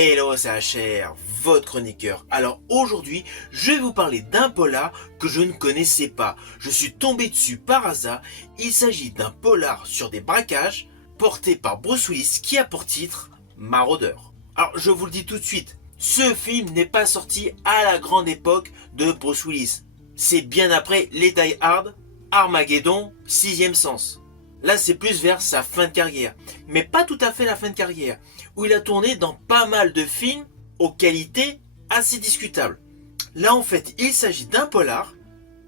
Hello, c'est HR, votre chroniqueur. Alors aujourd'hui, je vais vous parler d'un polar que je ne connaissais pas. Je suis tombé dessus par hasard. Il s'agit d'un polar sur des braquages porté par Bruce Willis qui a pour titre Maraudeur. Alors je vous le dis tout de suite, ce film n'est pas sorti à la grande époque de Bruce Willis. C'est bien après les Die Hard, Armageddon, Sixième Sens. Là, c'est plus vers sa fin de carrière. Mais pas tout à fait la fin de carrière, où il a tourné dans pas mal de films aux qualités assez discutables. Là, en fait, il s'agit d'un polar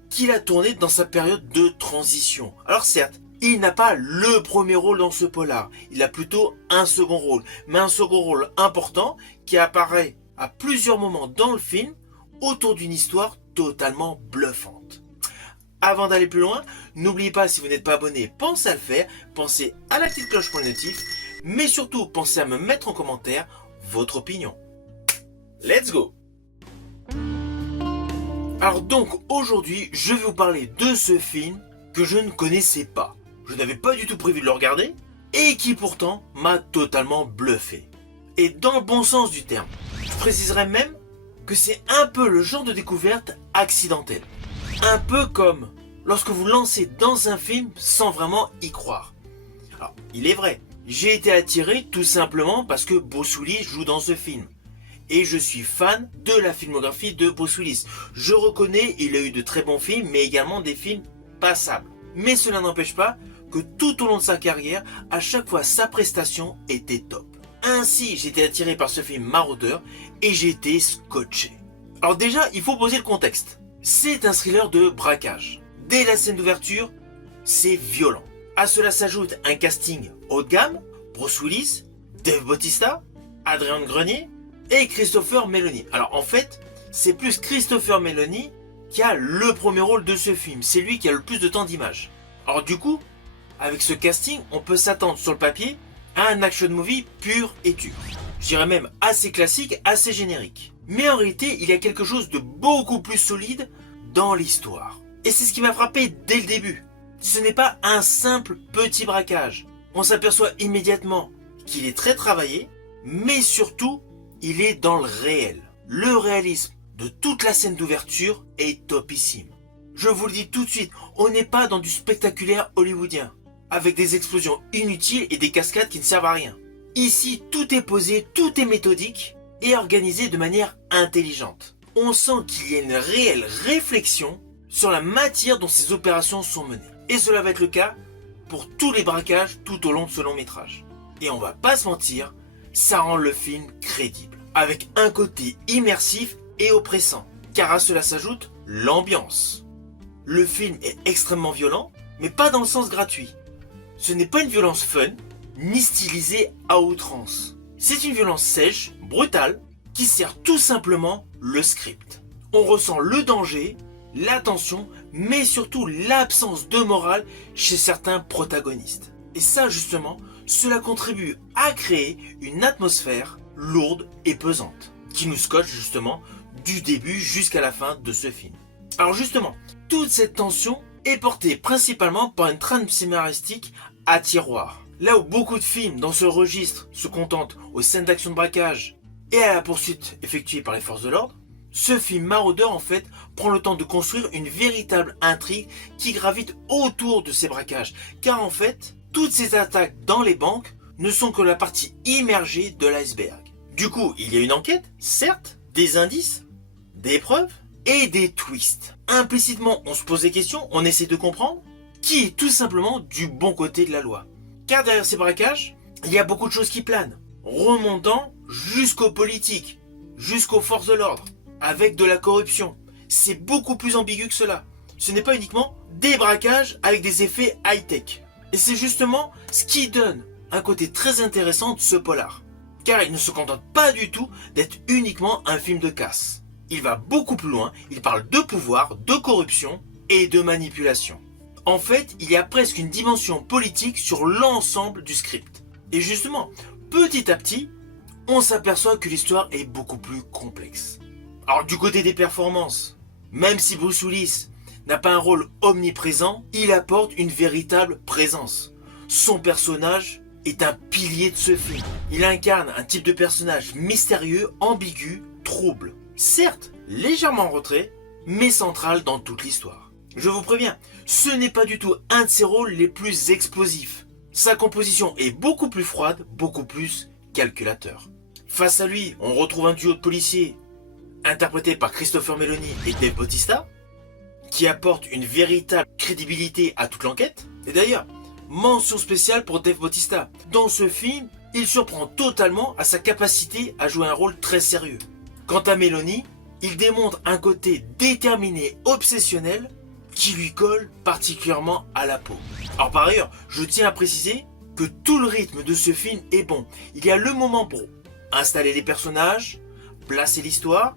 qu'il a tourné dans sa période de transition. Alors certes, il n'a pas le premier rôle dans ce polar. Il a plutôt un second rôle. Mais un second rôle important qui apparaît à plusieurs moments dans le film autour d'une histoire totalement bluffante. Avant d'aller plus loin, n'oubliez pas, si vous n'êtes pas abonné, pensez à le faire, pensez à la petite cloche pour les notifs, mais surtout pensez à me mettre en commentaire votre opinion. Let's go! Alors donc aujourd'hui, je vais vous parler de ce film que je ne connaissais pas. Je n'avais pas du tout prévu de le regarder, et qui pourtant m'a totalement bluffé. Et dans le bon sens du terme. Je préciserai même que c'est un peu le genre de découverte accidentelle. Un peu comme lorsque vous lancez dans un film sans vraiment y croire. Alors, il est vrai, j'ai été attiré tout simplement parce que Bruce Willis joue dans ce film. Et je suis fan de la filmographie de Bruce Willis. Je reconnais, il a eu de très bons films, mais également des films passables. Mais cela n'empêche pas que tout au long de sa carrière, à chaque fois sa prestation était top. Ainsi, j'étais attiré par ce film Maraudeur et j'ai été scotché. Alors déjà, il faut poser le contexte. C'est un thriller de braquage. Dès la scène d'ouverture, c'est violent. À cela s'ajoute un casting haut de gamme, Bruce Willis, Dave Bautista, Adrien Grenier et Christopher Meloni. Alors en fait, c'est plus Christopher Meloni qui a le premier rôle de ce film. C'est lui qui a le plus de temps d'image. Alors du coup, avec ce casting, on peut s'attendre sur le papier à un action movie pur et dur. Je dirais même assez classique, assez générique. Mais en réalité, il y a quelque chose de beaucoup plus solide dans l'histoire. Et c'est ce qui m'a frappé dès le début. Ce n'est pas un simple petit braquage. On s'aperçoit immédiatement qu'il est très travaillé, mais surtout, il est dans le réel. Le réalisme de toute la scène d'ouverture est topissime. Je vous le dis tout de suite, on n'est pas dans du spectaculaire hollywoodien, avec des explosions inutiles et des cascades qui ne servent à rien. Ici, tout est posé, tout est méthodique et organisé de manière intelligente. On sent qu'il y a une réelle réflexion sur la matière dont ces opérations sont menées. Et cela va être le cas pour tous les braquages tout au long de ce long métrage. Et on va pas se mentir, ça rend le film crédible, avec un côté immersif et oppressant, car à cela s'ajoute l'ambiance. Le film est extrêmement violent, mais pas dans le sens gratuit. Ce n'est pas une violence fun, ni stylisée à outrance. C'est une violence sèche, brutale, qui sert tout simplement le script. On ressent le danger, la tension, mais surtout l'absence de morale chez certains protagonistes. Et ça justement, cela contribue à créer une atmosphère lourde et pesante, qui nous scotche justement du début jusqu'à la fin de ce film. Alors justement, toute cette tension est portée principalement par une trame scénaristique à tiroir. Là où beaucoup de films dans ce registre se contentent aux scènes d'action de braquage et à la poursuite effectuée par les forces de l'ordre, ce film Maraudeur en fait prend le temps de construire une véritable intrigue qui gravite autour de ces braquages. Car en fait, toutes ces attaques dans les banques ne sont que la partie immergée de l'iceberg. Du coup, il y a une enquête, certes, des indices, des preuves et des twists. Implicitement, on se pose des questions, on essaie de comprendre qui est tout simplement du bon côté de la loi. Car derrière ces braquages, il y a beaucoup de choses qui planent, remontant jusqu'aux politiques, jusqu'aux forces de l'ordre, avec de la corruption. C'est beaucoup plus ambigu que cela. Ce n'est pas uniquement des braquages avec des effets high-tech. Et c'est justement ce qui donne un côté très intéressant de ce polar. Car il ne se contente pas du tout d'être uniquement un film de casse. Il va beaucoup plus loin, il parle de pouvoir, de corruption et de manipulation. En fait, il y a presque une dimension politique sur l'ensemble du script. Et justement, petit à petit, on s'aperçoit que l'histoire est beaucoup plus complexe. Alors du côté des performances, même si Bruce Willis n'a pas un rôle omniprésent, il apporte une véritable présence. Son personnage est un pilier de ce film. Il incarne un type de personnage mystérieux, ambigu, trouble. Certes, légèrement en retrait, mais central dans toute l'histoire. Je vous préviens, ce n'est pas du tout un de ses rôles les plus explosifs. Sa composition est beaucoup plus froide, beaucoup plus calculateur. Face à lui, on retrouve un duo de policiers interprété par Christopher Meloni et Dave Bautista, qui apporte une véritable crédibilité à toute l'enquête. Et d'ailleurs, mention spéciale pour Dave Bautista. Dans ce film, il surprend totalement à sa capacité à jouer un rôle très sérieux. Quant à Meloni, il démontre un côté déterminé, obsessionnel, qui lui colle particulièrement à la peau. Alors par ailleurs, je tiens à préciser que tout le rythme de ce film est bon. Il y a le moment pour installer les personnages, placer l'histoire,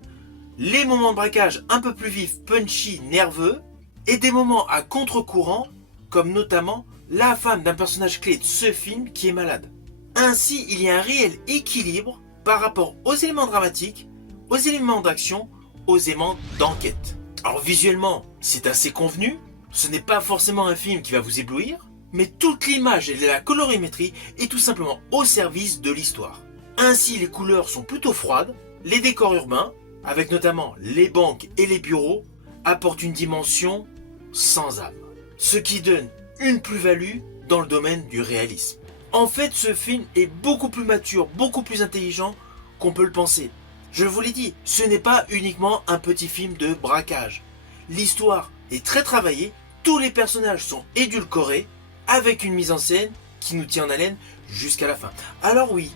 les moments de braquage un peu plus vifs, punchy, nerveux, et des moments à contre-courant, comme notamment la femme d'un personnage clé de ce film qui est malade. Ainsi, il y a un réel équilibre par rapport aux éléments dramatiques, aux éléments d'action, aux éléments d'enquête. Alors visuellement, c'est assez convenu, ce n'est pas forcément un film qui va vous éblouir, mais toute l'image et la colorimétrie est tout simplement au service de l'histoire. Ainsi, les couleurs sont plutôt froides, les décors urbains, avec notamment les banques et les bureaux, apportent une dimension sans âme, ce qui donne une plus-value dans le domaine du réalisme. En fait, ce film est beaucoup plus mature, beaucoup plus intelligent qu'on peut le penser. Je vous l'ai dit, ce n'est pas uniquement un petit film de braquage. L'histoire est très travaillée, tous les personnages sont édulcorés, avec une mise en scène qui nous tient en haleine jusqu'à la fin. Alors oui,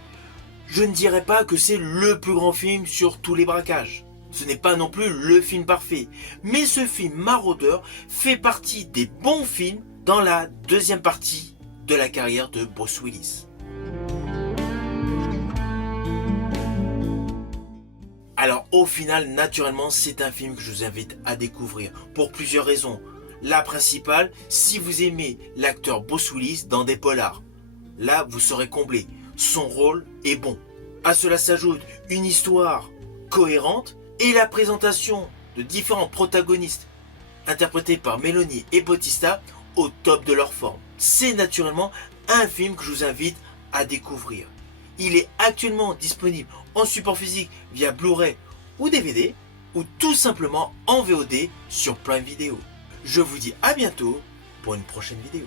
je ne dirais pas que c'est le plus grand film sur tous les braquages. Ce n'est pas non plus le film parfait. Mais ce film Maraudeur fait partie des bons films dans la deuxième partie de la carrière de Bruce Willis. Alors au final, naturellement, c'est un film que je vous invite à découvrir pour plusieurs raisons. La principale, si vous aimez l'acteur Bruce Willis dans des polars, là vous serez comblé. Son rôle est bon. À cela s'ajoute une histoire cohérente et la présentation de différents protagonistes interprétés par Meloni et Bautista au top de leur forme. C'est naturellement un film que je vous invite à découvrir. Il est actuellement disponible en support physique via Blu-ray ou DVD ou tout simplement en VOD sur Prime Video. Je vous dis à bientôt pour une prochaine vidéo.